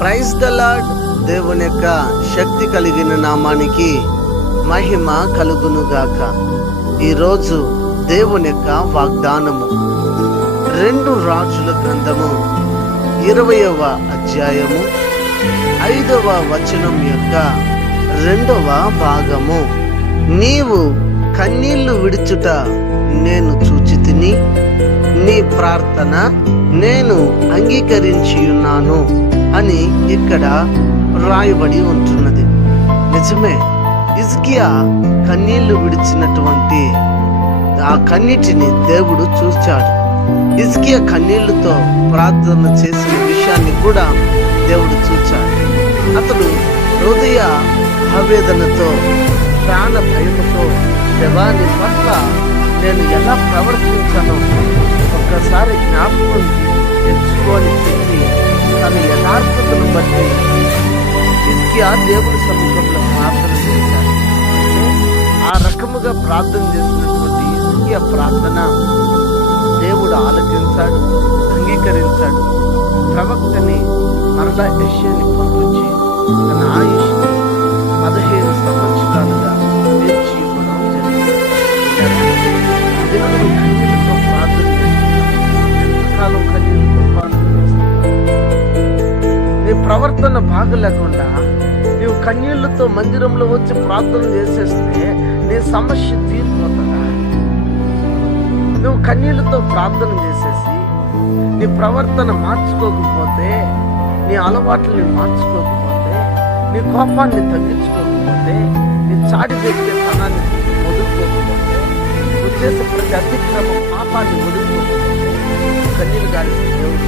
Praise the lord. దేవుని యొక్క శక్తి కలిగిన నామానికి మహిమ కలుగును గాక. ఈరోజు దేవుని యొక్క వాగ్దానము. రెండు రాజుల గ్రంథము ఇరవయవ అధ్యాయము ఐదవ వచనం యొక్క రెండవ భాగము. నీవు కన్నీళ్ళు విడుచుట నేను చూచి తిని నీ ప్రార్థన నేను అంగీకరించి ఉన్నాను అని ఇక్కడ రాయబడి ఉంటున్నది. నిజమే ఇజ్కియా కన్నీళ్ళు విడిచినటువంటి ఆ కన్నీటిని దేవుడు చూచాడు. ఇజ్కియా కన్నీళ్ళతో ప్రార్థన చేసిన విషయాన్ని కూడా దేవుడు చూచాడు. అతడు హృదయ ఆవేదనతో ప్రాణ భయముతో దేవాని పట్ల నేను ఎలా ప్రవర్తించానో ఒక్కసారి జ్ఞాపకం తెచ్చుకొని చెప్పి తను ఎలా బట్టి ఇస్కియా దేవుని సమీపంలో ప్రార్థన చేశాడు ఆ రకముగా ప్రార్థన చేసినటువంటి ఇస్కియా ప్రార్థన దేవుడు ఆలోచించాడు అంగీకరించాడు. ప్రవక్తని మరలా యశ్యని పంపించి తన ఆయుష్ని పదిహేను సంవత్సరాలు ప్రవర్తన బాగలేకుండా నీవు కన్నీళ్ళతో మందిరంలో వచ్చి ప్రార్థన చేసేస్తే నీ సమస్య తీరిపోతుందా? నువ్వు కన్నీళ్ళతో ప్రార్థన చేసేసి నీ ప్రవర్తన మార్చుకోకపోతే నీ అలవాట్లని మార్చుకోకపోతే నీ కోపాన్ని తగ్గించుకోకపోతే నీ చాటి పెట్టే తనాన్ని వదులుకోకపోతే నువ్వు చేసే ప్రతి అతిక్రమ పాపాన్ని వదులుకోకపోతే నువ్వు కన్నీళ్ళు దేవుడు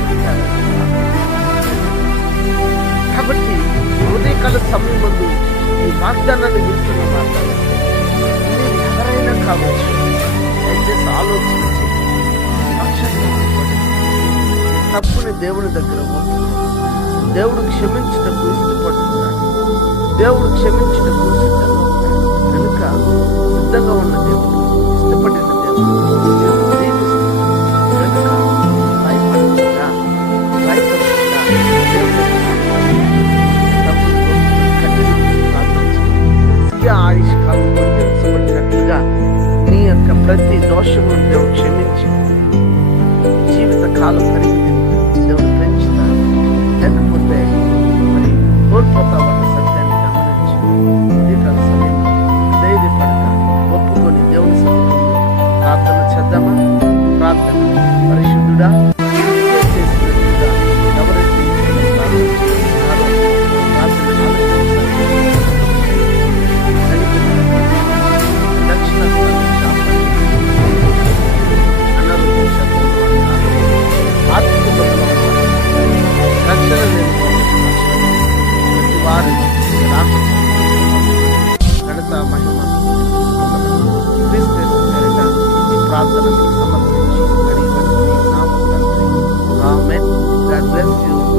సమయం ముందు ఈ వాగ్దానాన్ని వింటున్న మాట్లాడాలి మీరు ఎవరైనా కావచ్చు. దయచేసి ఆలోచించి తప్పుని దేవుని దగ్గర దేవుడు క్షమించుటకు ఇష్టపడుతున్నాడు. దేవుడు క్షమించుటకు సిద్ధంగా దోషమును దేవుడు క్షమించి జీవిత కాలం పరిమితి దేవుడు పెంచుతాడు లేకపోతే మరి కోల్పోతాం you.